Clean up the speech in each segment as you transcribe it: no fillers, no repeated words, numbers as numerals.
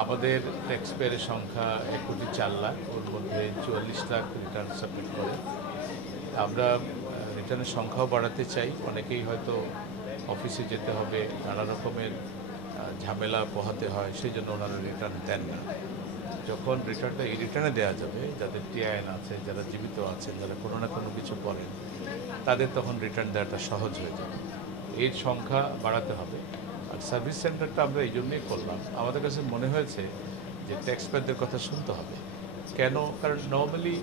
আমাদের ট্যাক্স পেয়ারের সংখ্যা 1,04,00,000, ওর মধ্যে 44 লাখ রিটার্ন সাবমিট করে। আমরা রিটার্নের সংখ্যাও বাড়াতে চাই। অনেকেই হয়তো অফিসে যেতে হবে, নানা রকমের ঝামেলা পোহাতে হয়, সেই জন্য ওনারা রিটার্ন দেন না। যখন রিটার্নটা এই রিটার্নে দেওয়া যাবে, যাদের টিআইএন আছে, যারা জীবিত আছেন, যারা কোনো না কোনো কিছু করেন, তাদের তখন রিটার্ন দেওয়াটা সহজ হয়ে যাবে। এর সংখ্যা বাড়াতে হবে। আর সার্ভিস সেন্টারটা আমরা এই জন্যই করলাম, আমাদের কাছে মনে হয়েছে যে ট্যাক্স পেয়ারদের কথা শুনতে হবে। কেন? কারণ নর্মালি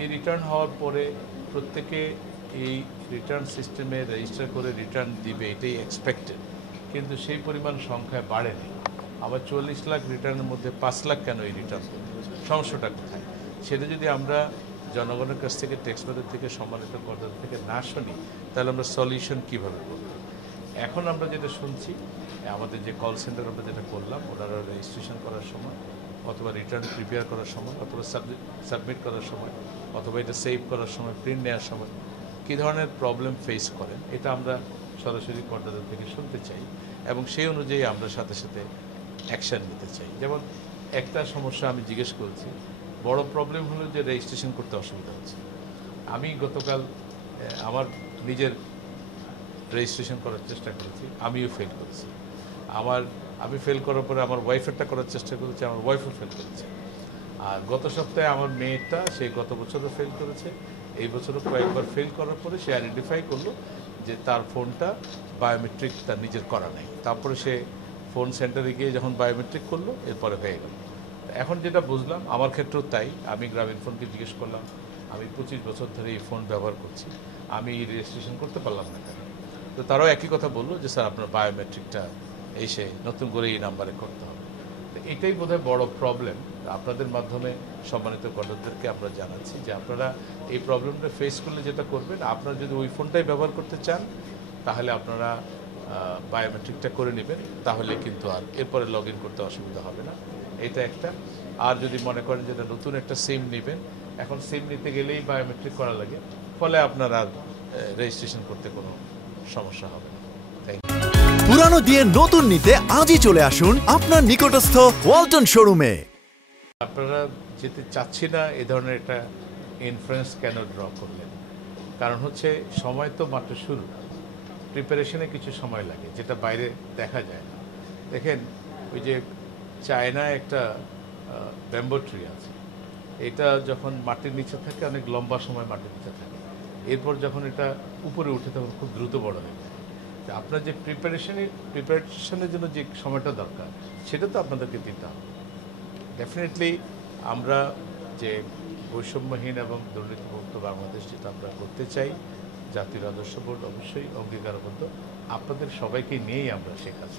এই রিটার্ন হওয়ার পরে প্রত্যেকে এই রিটার্ন সিস্টেমে রেজিস্টার করে রিটার্ন দিবে, এটাই এক্সপেক্টেড, কিন্তু সেই পরিমাণ সংখ্যায় বাড়েনি। আবার 44 লাখ রিটার্নের মধ্যে 5 লাখ কেন এই রিটার্ন করবে? সমস্যাটা কোথায়? সেটা যদি আমরা জনগণের কাছ থেকে, ট্যাক্স পেয়ারদের থেকে, সম্মানিত করদাতা থেকে না শুনি, তাহলে আমরা সলিউশন কীভাবে করব? এখন আমরা যেটা শুনছি, আমাদের যে কল সেন্টার আমরা যেটা করলাম, ওনারা রেজিস্ট্রেশন করার সময় অথবা রিটার্ন প্রিপেয়ার করার সময় অথবা সাবমিট করার সময় অথবা এটা সেভ করার সময়, প্রিন্ট নেওয়ার সময় কী ধরনের প্রবলেম ফেস করেন, এটা আমরা সরাসরি করদাতাদের থেকে শুনতে চাই এবং সেই অনুযায়ী আমরা সাথে সাথে অ্যাকশান নিতে চাই। যেমন একটা সমস্যা আমি জিজ্ঞেস করেছি, বড় প্রবলেম হলো যে রেজিস্ট্রেশন করতে অসুবিধা হচ্ছে। আমি গতকাল আমার নিজের রেজিস্ট্রেশন করার চেষ্টা করেছি, আমিও ফেল করেছি। আমি ফেল করার পরে আমার ওয়াইফেরটা করার চেষ্টা করেছি, আমার ওয়াইফও ফেল করেছে। আর গত সপ্তাহে আমার মেয়েটা, সে গত বছরও ফেল করেছে, এই বছরও কয়েকবার ফেল করার পরে সে আইডেন্টিফাই করলো যে তার ফোনটা বায়োমেট্রিক তার নিজের করা নেই। তারপরে সে ফোন সেন্টারে গিয়ে যখন বায়োমেট্রিক করলো, এরপরে হয়ে গেল। এখন যেটা বুঝলাম, আমার ক্ষেত্রেও তাই। আমি গ্রামীণ ফোনকে জিজ্ঞেস করলাম, আমি 25 বছর ধরে এই ফোন ব্যবহার করছি, আমি রেজিস্ট্রেশন করতে পারলাম না কেন? তো তারাও একই কথা বললো যে স্যার আপনার বায়োমেট্রিকটা এসে নতুন করে এই নাম্বারে করতে হবে। তো এটাই বোধহয় বড় প্রবলেম। আপনাদের মাধ্যমে সম্মানিত করদাতাদেরকে আমরা জানাচ্ছি যে আপনারা এই প্রবলেমটা ফেস করলে যেটা করবেন, আপনারা যদি ওই ফোনটাই ব্যবহার করতে চান, তাহলে আপনারা বায়োমেট্রিকটা করে নেবেন, তাহলে কিন্তু আর এরপরে লগ ইন করতে অসুবিধা হবে না। এটা একটা। আর যদি মনে করেন যে নতুন একটা সিম নেবেন, এখন সিম নিতে গেলেই বায়োমেট্রিক করা লাগে, ফলে আপনার আর রেজিস্ট্রেশন করতে কোনো সমস্যা হবে না। পুরানো দিয়ে নতুন নিতে আজই চলে আসুন আপনার নিকটস্থ ওয়ালটন শোরুমে। আপনারা যেতে চাচ্ছি না, এ ধরনের একটা ইনফারেন্স কেন ড্র করলেন? কারণ হচ্ছে সময় তো মাত্র শুরু, প্রিপারেশনে কিছু সময় লাগে, যেটা বাইরে দেখা যায় না। দেখেন, ওই যে চায়নায় একটা ব্যাম্বো ট্রি আছে, এটা যখন মাটির নিচে থাকে অনেক লম্বা সময় মাটির নিচে থাকে, এরপর যখন এটা উপরে উঠে তখন খুব দ্রুত বড় হয়ে যায়। আপনার যে প্রিপারেশনের জন্য যে সময়টা দরকার, সেটা তো আপনাদেরকে দিতে হবে। ডেফিনেটলি আমরা যে বৈষম্যহীন এবং দুর্নীতিমুক্ত বাংলাদেশ যেটা আমরা করতে চাই, জাতীয় রাজস্ব বোর্ড অবশ্যই অঙ্গীকারবদ্ধ। আপনাদের সবাইকে নিয়েই আমরা সে কাজ।